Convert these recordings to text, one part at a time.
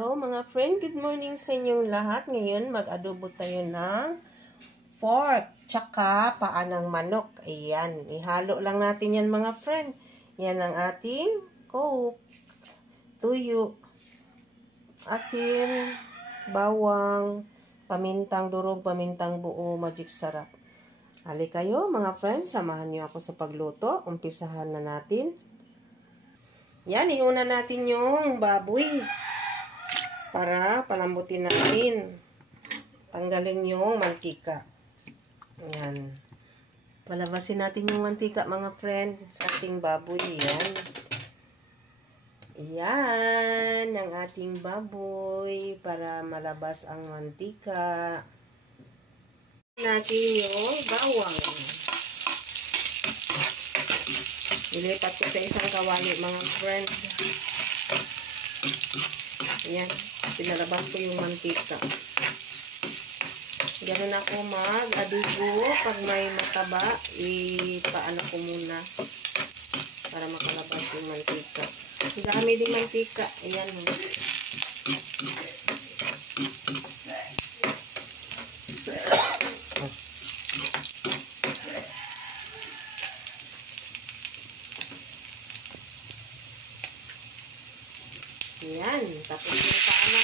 Hello mga friend, good morning sa inyong lahat. Ngayon mag-adobo tayo ng pork tsaka paa ng manok. Ayan, ihalo lang natin yan mga friend. Yan ang ating coke, tuyo, asin, bawang, pamintang durog, pamintang buo, magic sarap. Hali kayo mga friend, samahan niyo ako sa pagluto. Umpisahan na natin. Yan, iuna natin yung baboy. Para palambutin natin. Tanggalin yung mantika. Ayan. Palabasin natin yung mantika mga friend sa ating baboy. Ayan. Ayan ang ating baboy para malabas ang mantika. Natin yung bawang. Ilipat ko sa isang kawali mga friend. Ayan. Pinalabas ko yung mantika. Ganun ako mag-adobo. Pag may mataba, ipaano ko muna para makalabas yung mantika. Dami din mantika. Ayan. Ayan. Tapos yung paano.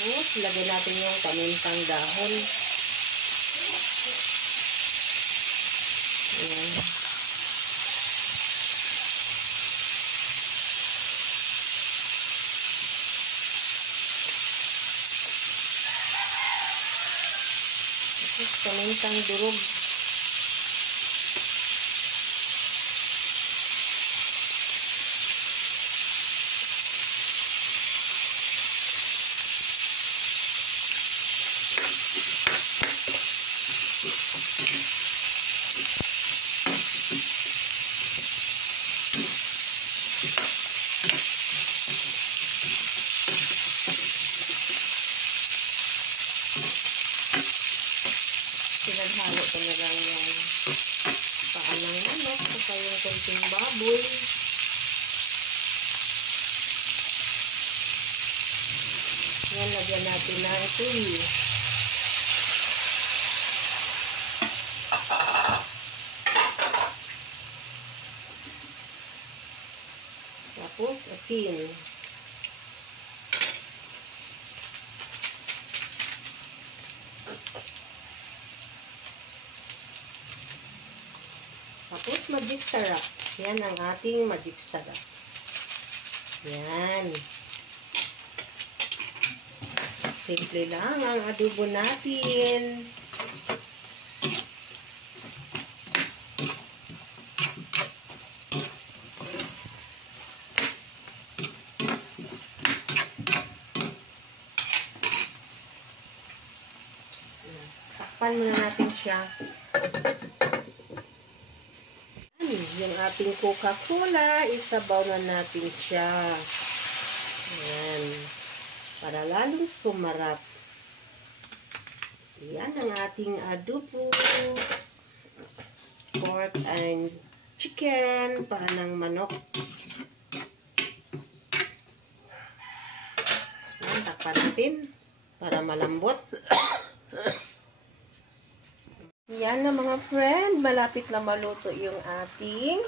Tapos, lagay natin yung pamintang dahon. Ayan. Tapos, pamintang durog. Pinaghalo ko na lang yung paa ng manok saka yung konting baboy. Yan, lagyan natin na tuyo. Tapos asin. Tapos magic sarap. Yan ang ating magic sarap. Yan. Simple lang ang adobo natin. Takpan muna natin siya. Yung ating Coca-Cola, isabaw na natin siya. Ayan. Para lalong sumarap. Ayan ang ating adobo. Pork and chicken. Paa ng manok. Ayan, takpan natin. Para malambot. Yan na mga friend, malapit na maluto yung ating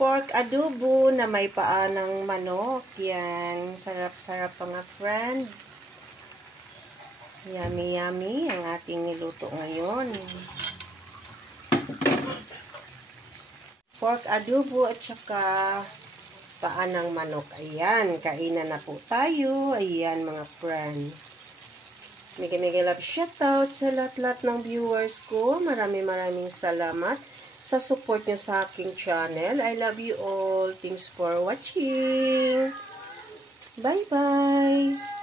pork adobo na may paa ng manok. Yan, sarap-sarap mga friend. Yummy, yummy ang ating niluto ngayon. Pork adobo at saka paa ng manok. Ayan, kainan na po tayo. Ayan mga friend. Mega love shoutout sa lahat-lahat ng viewers ko. Maraming salamat sa support nyo sa aking channel. I love you all. Thanks for watching. Bye-bye.